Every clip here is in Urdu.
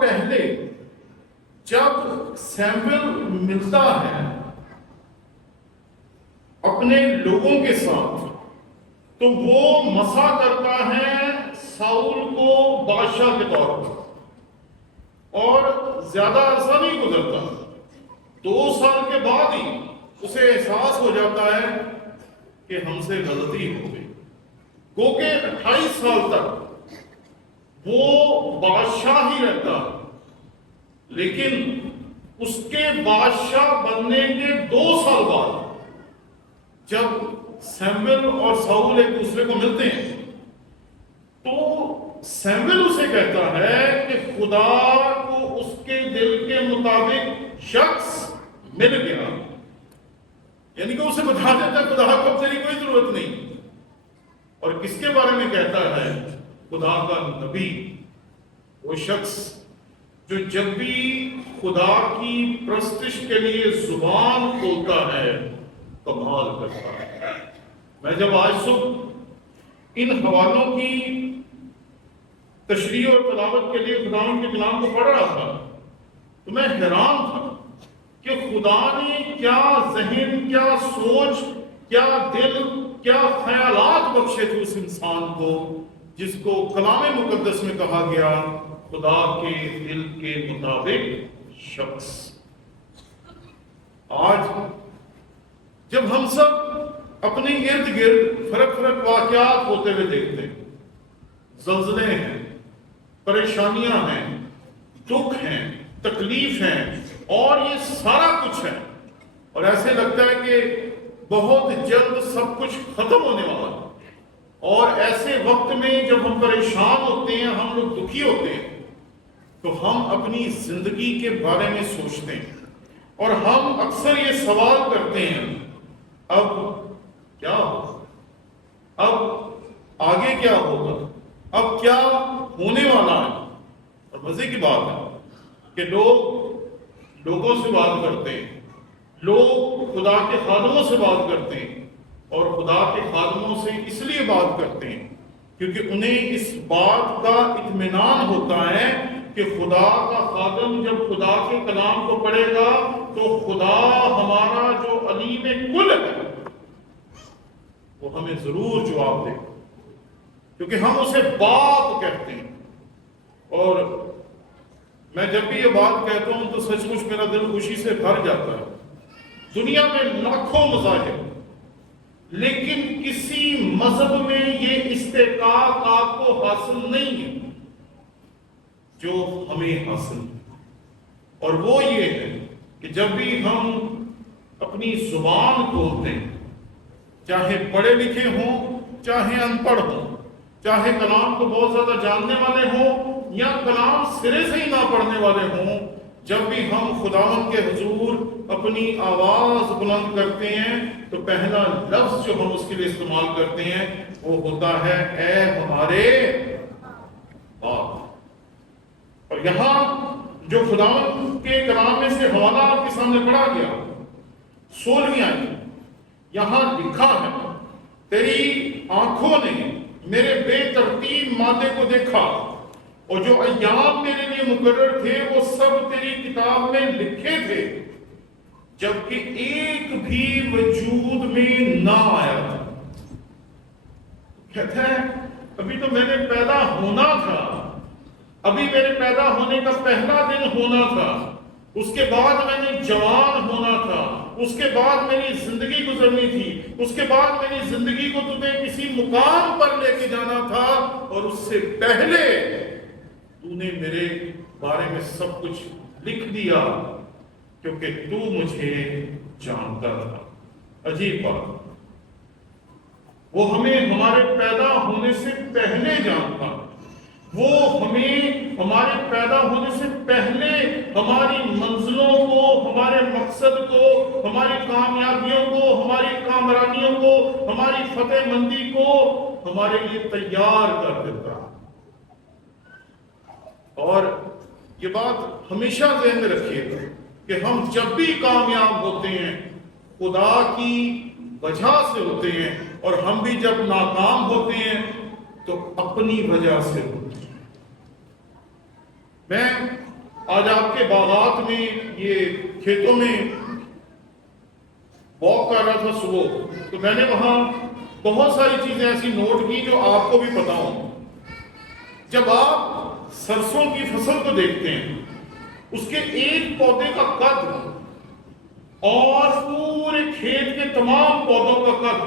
پہلے جب سیموئل ملتا ہے اپنے لوگوں کے ساتھ تو وہ مسا کرتا ہے ساؤل کو بادشاہ کے طور پر، اور زیادہ عرصہ نہیں گزرتا، 2 سال کے بعد ہی اسے احساس ہو جاتا ہے کہ ہم سے غلطی ہو گئی۔ گو کہ 28 سال تک وہ بادشاہ ہی رہتا، لیکن اس کے بادشاہ بننے کے 2 سال بعد جب سیموئل اور ساؤل ایک دوسرے کو ملتے ہیں تو سیموئل اسے کہتا ہے کہ خدا کو اس کے دل کے مطابق شخص مل گیا، یعنی کہ اسے بتا دیتا ہے خدا کو اب تیری کوئی ضرورت نہیں۔ اور کس کے بارے میں کہتا ہے؟ خدا کا نبی، وہ شخص جو جب بھی خدا کی پرستش کے لیے زبان کھولتا ہے کمال کرتا ہے۔ میں جب آج صبح ان حوالوں کی تشریح اور تلاوت کے لیے خداوند کے کلام کو پڑھ رہا تھا تو میں حیران تھا کہ خدا نے کیا ذہن، کیا سوچ، کیا دل، کیا خیالات بخشے تھے اس انسان کو جس کو کلام مقدس میں کہا گیا خدا کے دل کے مطابق شخص۔ آج جب ہم سب اپنے ارد گرد فرق واقعات ہوتے ہوئے دیکھتے ہیں، زلزلے ہیں، پریشانیاں ہیں، دکھ ہیں، تکلیف ہیں، اور یہ سارا کچھ ہے، اور ایسے لگتا ہے کہ بہت جلد سب کچھ ختم ہونے والا ہے، اور ایسے وقت میں جب ہم پریشان ہوتے ہیں، ہم لوگ دکھی ہوتے ہیں، تو ہم اپنی زندگی کے بارے میں سوچتے ہیں اور ہم اکثر یہ سوال کرتے ہیں اب کیا ہوگا، اب آگے کیا ہوگا، اب کیا ہونے والا ہے۔ اور مزے کی بات ہے کہ لوگوں سے بات کرتے ہیں، لوگ خدا کے خادموں سے بات کرتے ہیں، اور خدا کے خادموں سے اس لیے بات کرتے ہیں کیونکہ انہیں اس بات کا اطمینان ہوتا ہے کہ خدا کا خادم جب خدا کے کلام کو پڑھے گا تو خدا ہمارا جو علیم کل ہے وہ ہمیں ضرور جواب دے گا، کیونکہ ہم اسے باپ کہتے ہیں۔ اور میں جب بھی یہ بات کہتا ہوں تو سچ مچ میرا دل خوشی سے بھر جاتا ہے۔ دنیا میں لاکھوں مذاہب، لیکن کسی مذہب میں یہ استحقاق آپ کو حاصل نہیں ہے جو ہمیں حاصل ہے، اور وہ یہ ہے کہ جب بھی ہم اپنی زبان کھولتے ہیں، چاہے پڑھے لکھے ہوں چاہے ان پڑھ ہوں، چاہے کلام کو بہت زیادہ جاننے والے ہوں یا کلام سرے سے ہی نہ پڑھنے والے ہوں، جب بھی ہم خداوند کے حضور اپنی آواز بلند کرتے ہیں تو پہلا لفظ جو ہم اس کے لیے استعمال کرتے ہیں وہ ہوتا ہے اے ہمارے باپ۔ اور یہاں جو خداوند کے کلام میں سے حوالہ آپ کے سامنے پڑھا گیا 16ویں آیت، یہاں لکھا ہے تیری آنکھوں نے میرے بے ترتیب مادے کو دیکھا، اور جو ایام میرے لیے مقرر تھے وہ سب تیری کتاب میں لکھے تھے جبکہ ایک بھی وجود میں نہ آیا تھا۔ کہتا ہے ابھی تو میں نے پیدا ہونا تھا، ابھی میرے پیدا ہونے کا پہلا دن ہونا تھا، اس کے بعد میں نے جوان ہونا تھا، اس کے بعد میری زندگی گزرنی تھی، اس کے بعد میری زندگی کو تمہیں کسی مقام پر لے کے جانا تھا، اور اس سے پہلے تو نے میرے بارے میں سب کچھ لکھ دیا کیونکہ تو مجھے جانتا تھا۔ عجیب بات، وہ ہمیں ہمارے پیدا ہونے سے پہلے جانتا، وہ ہمیں ہمارے پیدا ہونے سے پہلے ہماری منزلوں کو، ہمارے مقصد کو، ہماری کامیابیوں کو، ہماری کامرانیوں کو، ہماری فتح مندی کو ہمارے لیے تیار کر دیتا۔ اور یہ بات ہمیشہ ذہن میں رکھیے کہ ہم جب بھی کامیاب ہوتے ہیں خدا کی وجہ سے ہوتے ہیں، اور ہم بھی جب ناکام ہوتے ہیں تو اپنی وجہ سے ہوتے ہیں۔ میں آج آپ کے باغات میں، یہ کھیتوں میں واک کر رہا تھا صبح، تو میں نے وہاں بہت ساری چیزیں ایسی نوٹ کی جو آپ کو بھی پتا ہوں۔ جب آپ سرسوں کی فصل کو دیکھتے ہیں، اس کے ایک پودے کا قد اور پورے کھیت کے تمام پودوں کا قد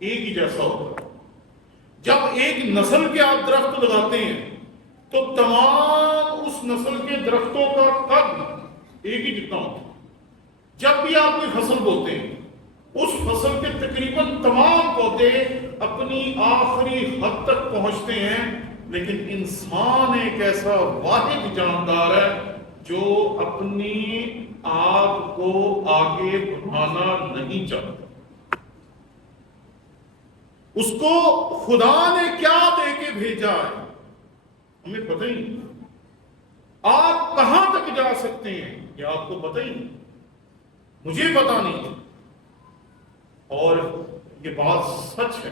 ایک ہی جیسا ہوتا ہے۔ جب ایک نسل کے آپ درخت لگاتے ہیں تو تمام اس نسل کے درختوں کا قد ایک ہی جتنا ہوتا ہے۔ جب بھی آپ کوئی فصل بوتے ہیں، اس فصل کے تقریباً تمام پودے اپنی آخری حد تک پہنچتے ہیں، لیکن انسان ایک ایسا واحد جاندار ہے جو اپنی آپ کو آگے بڑھانا نہیں چاہتا۔ اس کو خدا نے کیا دے کے بھیجا ہے ہمیں پتہ ہی نہیں۔ آپ کہاں تک جا سکتے ہیں یہ آپ کو پتہ ہی نہیں، مجھے پتا نہیں۔ اور یہ بات سچ ہے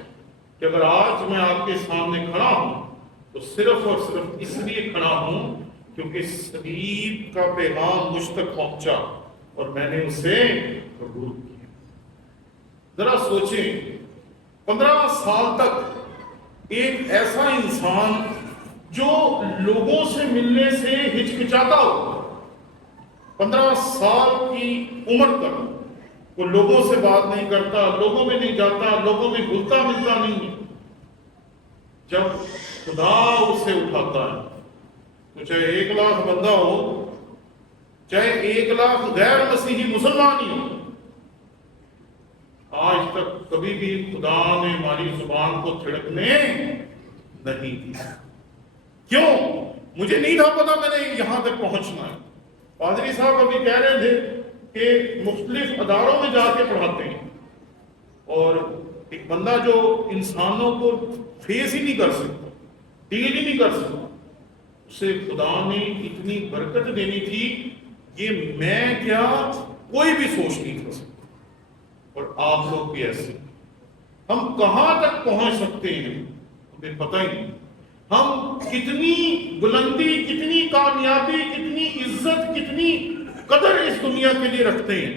کہ اگر آج میں آپ کے سامنے کھڑا ہوں تو صرف اور صرف اس لیے کھڑا ہوں کیونکہ صلیب کا پیغام مجھ تک پہنچا اور میں نے اسے قبول کیا۔ ذرا سوچیں، 15 سال تک ایک ایسا انسان جو لوگوں سے ملنے سے ہچکچاتا ہو، 15 سال کی عمر تک وہ لوگوں سے بات نہیں کرتا، لوگوں میں نہیں جاتا، لوگوں میں گھلتا ملتا نہیں، جب خدا اسے اٹھاتا ہے تو چاہے 1 لاکھ بندہ ہو، چاہے 1 لاکھ غیر مسیحی مسلمان ہی ہو، آج تک کبھی بھی خدا نے ہماری زبان کو تھڑکنے نہیں دیا۔ کیوں؟ مجھے نہیں تھا پتا میں نے یہاں تک پہنچنا ہے۔ پادری صاحب ابھی کہہ رہے تھے کہ مختلف اداروں میں جا کے پڑھاتے ہیں، اور ایک بندہ جو انسانوں کو فیس ہی نہیں کر سکتا، ڈیل ہی نہیں کر سکتا، اسے خدا نے اتنی برکت دینی تھی، یہ میں کیا کوئی بھی سوچ نہیں کر سکتا۔ اور آپ لوگ بھی ایسے، ہم کہاں تک پہنچ سکتے ہیں ہمیں پتہ ہی نہیں۔ ہم کتنی بلندی، کتنی کامیابی، کتنی عزت، کتنی قدر اس دنیا کے لیے رکھتے ہیں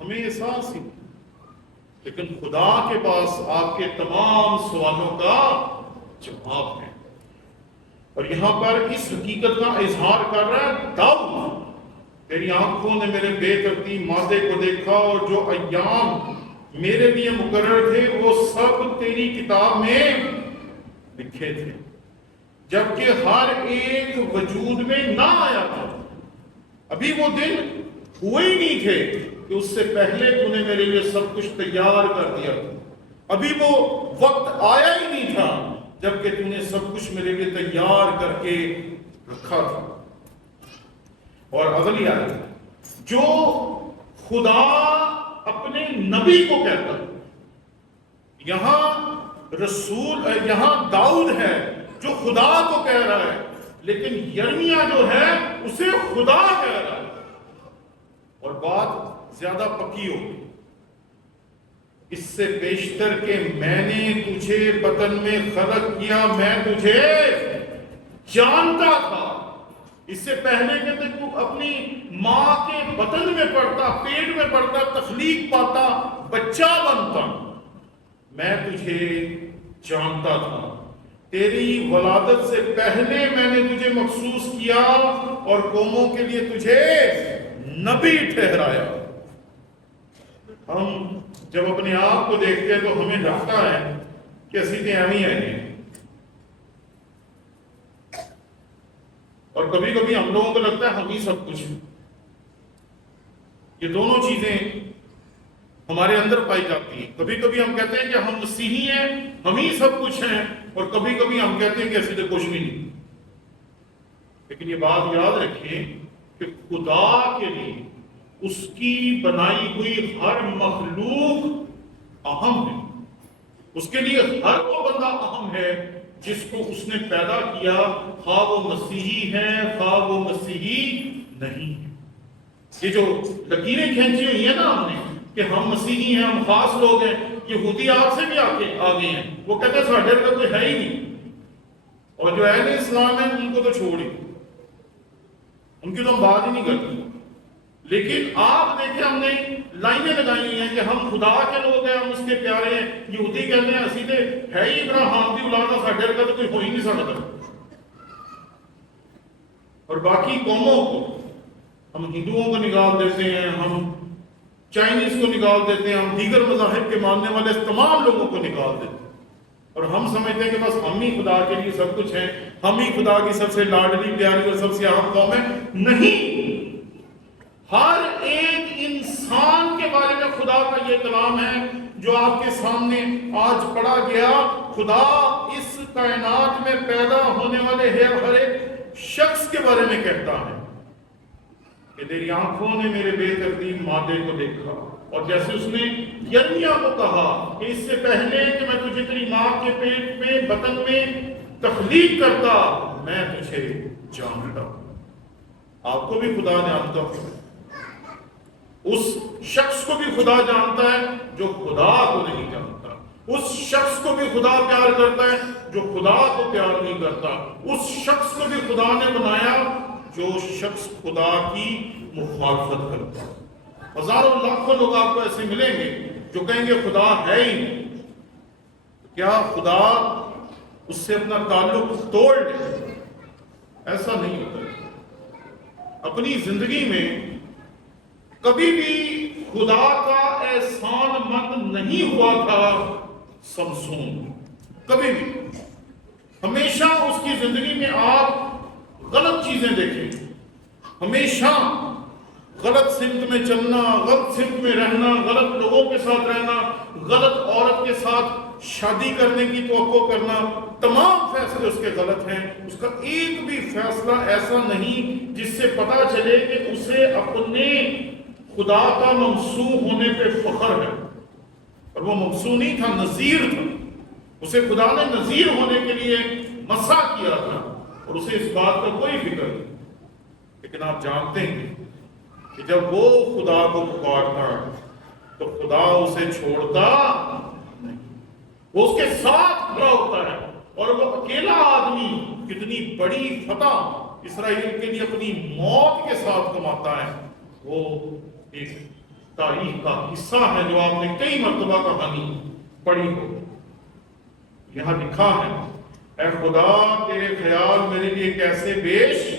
ہمیں احساس ہی نہیں۔ لیکن خدا کے پاس آپ کے تمام سوالوں کا جواب ہے، اور یہاں پر اس حقیقت کا اظہار کر رہا ہے داؤد، تیری آنکھوں نے میرے بے ترتیب مادے کو دیکھا، اور جو ایام میرے لیے مقرر تھے وہ سب تیری کتاب میں لکھے تھے، جبکہ ہر ایک وجود میں نہ آیا تھا۔ ابھی وہ دن ہوئے ہی نہیں تھے کہ اس سے پہلے تو نے میرے لیے سب کچھ تیار کر دیا تھا۔ ابھی وہ وقت آیا ہی نہیں تھا جبکہ تو نے سب کچھ میرے لیے تیار کر کے رکھا تھا۔ اور اگلی آیت، جو خدا اپنے نبی کو کہتا ہے، یہاں داؤد ہے جو خدا کو کہہ رہا ہے، لیکن یرمیہ جو ہے اسے خدا کہہ رہا ہے، اور بات زیادہ پکی ہوگی، اس سے بیشتر کہ میں نے تجھے بطن میں خلق کیا، میں تجھے جانتا تھا۔ اس سے پہلے کہ تو اپنی ماں کے بطن میں پڑتا، پیٹ میں پڑتا، تخلیق پاتا، بچہ بنتا، میں تجھے جانتا تھا۔ تیری ولادت سے پہلے میں نے تجھے مخصوص کیا اور قوموں کے لیے تجھے نبی ٹھہرایا۔ ہم جب اپنے آپ کو دیکھتے ہیں تو ہمیں لگتا ہے کہ اسی تے ہم ہی ہیں، اور کبھی کبھی ہم لوگوں کو لگتا ہے ہم ہی سب کچھ ہیں۔ یہ دونوں چیزیں ہمارے اندر پائی جاتی ہیں۔ کبھی کبھی ہم کہتے ہیں کہ ہم مسیحی ہیں، ہم ہی سب کچھ ہیں، اور کبھی کبھی ہم کہتے ہیں کہ ایسے تو کچھ بھی نہیں۔ لیکن یہ بات یاد رکھیں کہ خدا کے لیے اس کی بنائی ہوئی ہر مخلوق اہم ہے، اس کے لیے ہر وہ بندہ اہم ہے جس کو اس نے پیدا کیا، خواہ وہ مسیحی ہے خواہ وہ مسیحی نہیں ہے۔ یہ جو لکیریں کھینچی ہوئی ہیں نا ہم نے کہ ہم مسیحی ہیں، ہم خاص لوگ ہیں، یہودی آپ سے بھی آگے ہیں، وہ کہتے ہیں ساڈے کا کوئی ہے ہی نہیں، اور جو اہل اسلام ہیں ان کو تو چھوڑ ہی۔ ان کی تو ہم بات ہی نہیں کرتے. لیکن آپ دیکھیں ہم نے لائنیں لگائی ہیں کہ ہم خدا کے لوگ ہیں, ہم اس کے پیارے ہیں. یہودی کہتے ہیں اسی تے ہے ہی ابراہیم دی اولاد ساڈے ورگا تو کوئی ہو ہی نہیں سکتا. اور باقی قوموں کو ہم ہندوؤں کو نکال دیتے ہیں, ہم چائنیز کو نکال دیتے ہیں, ہم دیگر مذاہب کے ماننے والے تمام لوگوں کو نکال دیتے ہیں, اور ہم سمجھتے ہیں کہ بس ہم ہی خدا کے لیے سب کچھ ہیں, ہم ہی خدا کی سب سے لاڈلی پیاری اور سب سے اہم قوم ہے. نہیں, ہر ایک انسان کے بارے میں خدا کا یہ کلام ہے جو آپ کے سامنے آج پڑھا گیا. خدا اس کائنات میں پیدا ہونے والے ہر ایک شخص کے بارے میں کہتا ہے کہ تیری آنکھوں نے میرے بے ترتیب مادے کو دیکھا, اور جیسے اس نے یرمیا کو کہا کہ اس سے پہلے کہ میں تجھے تیری ماں کے پیٹ میں بطن میں تخلیق کرتا میں تجھے جانتا ہوں. آپ کو بھی خدا جانتا ہوں, اس شخص کو بھی خدا جانتا ہے جو خدا کو نہیں جانتا, اس شخص کو بھی خدا پیار کرتا ہے جو خدا کو پیار نہیں کرتا, اس شخص کو بھی خدا نے بنایا جو شخص خدا کی مخالفت کرتا ہے. ہزاروں لاکھوں لوگ آپ کو ایسے ملیں گے جو کہیں گے خدا ہے ہی نہیں. کیا خدا اس سے اپنا تعلق توڑ لے؟ ایسا نہیں ہوتا. اپنی زندگی میں کبھی بھی خدا کا احسان مند نہیں ہوا تھا سمسون, کبھی بھی. ہمیشہ اس کی زندگی میں آپ غلط چیزیں دیکھیں, ہمیشہ غلط سمت میں چلنا, غلط سمت میں رہنا, غلط لوگوں کے ساتھ رہنا, غلط عورت کے ساتھ شادی کرنے کی توقع کرنا, تمام فیصلے اس کے غلط ہیں. اس کا ایک بھی فیصلہ ایسا نہیں جس سے پتا چلے کہ اسے اپنے خدا کا ممسوح ہونے پہ فخر ہے. اور وہ ممسوح نہیں تھا, نذیر تھا. اسے خدا نے نذیر ہونے کے لیے مسا کیا تھا, اور اسے اس بات کا کوئی فکر نہیں. لیکن آپ جانتے ہیں کہ جب وہ خدا کو پکارتا تو خدا اسے چھوڑتا نہیں, وہ اس کے ساتھ کھڑا ہوتا ہے. اور وہ اکیلا آدمی کتنی بڑی فتح اسرائیل کے لیے اپنی موت کے ساتھ کماتا ہے, وہ ایک تاریخ کا حصہ ہے جو آپ نے کئی مرتبہ کہانی پڑھی ہو. یہاں لکھا ہے, اے خدا تیرے خیال میرے لیے کیسے بیش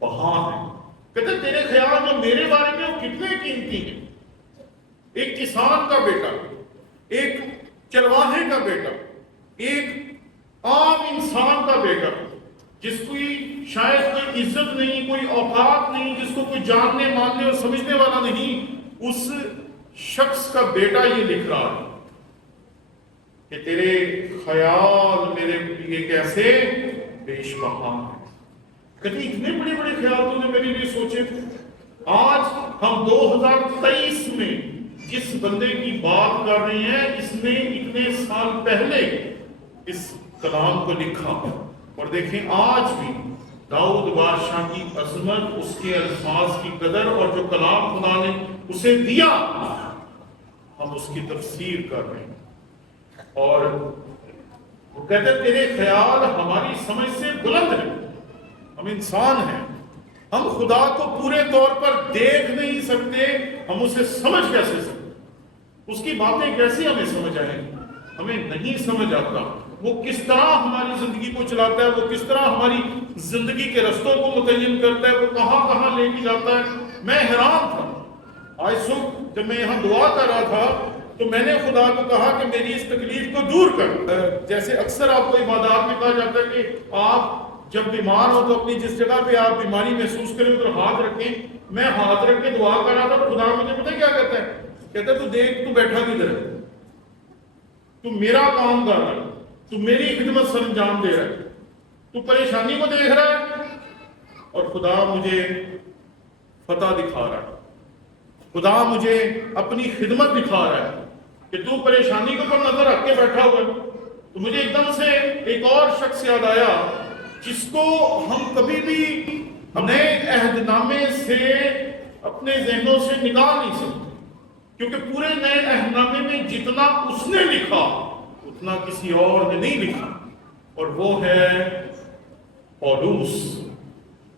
بہا ہیں. کہتے تیرے خیال جو میرے بارے میں وہ کتنے قیمتی ہیں. ایک کسان کا بیٹا, ایک چرواہے کا بیٹا, ایک عام انسان کا بیٹا جس کی شاید کوئی عزت نہیں, کوئی اوقات نہیں, جس کو کوئی جاننے ماننے اور سمجھنے والا نہیں, اس شخص کا بیٹا یہ لکھ رہا ہے کہ تیرے خیال میرے لیے کیسے بیش بہا ہیں. کہتے اتنے بڑے بڑے خیال تو نے میرے لیے سوچے تھے. آج ہم 2023 میں جس بندے کی بات کر رہے ہیں, اس نے اتنے سال پہلے اس کلام کو لکھا, اور دیکھیں آج بھی داؤد بادشاہ کی عظمت, اس کے الفاظ کی قدر, اور جو کلام خدا نے اسے دیا ہم اس کی تفسیر کر رہے ہیں. اور وہ کہتے ہیں تیرے خیال ہماری سمجھ سے بلند ہے. ہم انسان ہیں, ہم خدا کو پورے طور پر دیکھ نہیں سکتے, ہم اسے سمجھ کیسے سکتے, اس کی باتیں کیسے ہمیں سمجھ آئیں, ہمیں نہیں سمجھ آتا. وہ کس طرح ہماری زندگی کو چلاتا ہے, وہ کس طرح ہماری زندگی کے رستوں کو متعین کرتا ہے, وہ کہاں کہاں لے کے جاتا ہے. میں حیران تھا آج صبح جب میں یہاں دعا کر رہا تھا تو میں نے خدا کو کہا کہ میری اس تکلیف کو دور کر. جیسے اکثر آپ کو عبادات میں کہا جاتا ہے کہ آپ جب بیمار ہو تو اپنی جس جگہ پہ آپ بیماری محسوس کریں ادھر ہاتھ رکھیں. میں ہاتھ رکھ کے دعا کر رہا تھا, خدا مجھے پتہ کیا کہتا ہے, کہتا ہے تو دیکھ تو بیٹھا کدھر ہے, تو میرا کام کر رہا ہے, تو میری خدمت سر انجام دے رہا ہے, تو پریشانی کو دیکھ رہا ہے, اور خدا مجھے فتح دکھا رہا ہے, خدا مجھے اپنی خدمت دکھا رہا ہے کہ تو پریشانی کے اوپر نظر رکھ کے بیٹھا ہوا ہے. تو مجھے ایک دم سے ایک اور شخص یاد آیا جس کو ہم کبھی بھی نئے عہد نامے سے اپنے ذہنوں سے نکال نہیں سکتے, کیونکہ پورے نئے عہد نامے میں جتنا اس نے لکھا اتنا کسی اور نے نہیں لکھا, اور وہ ہے پولوس.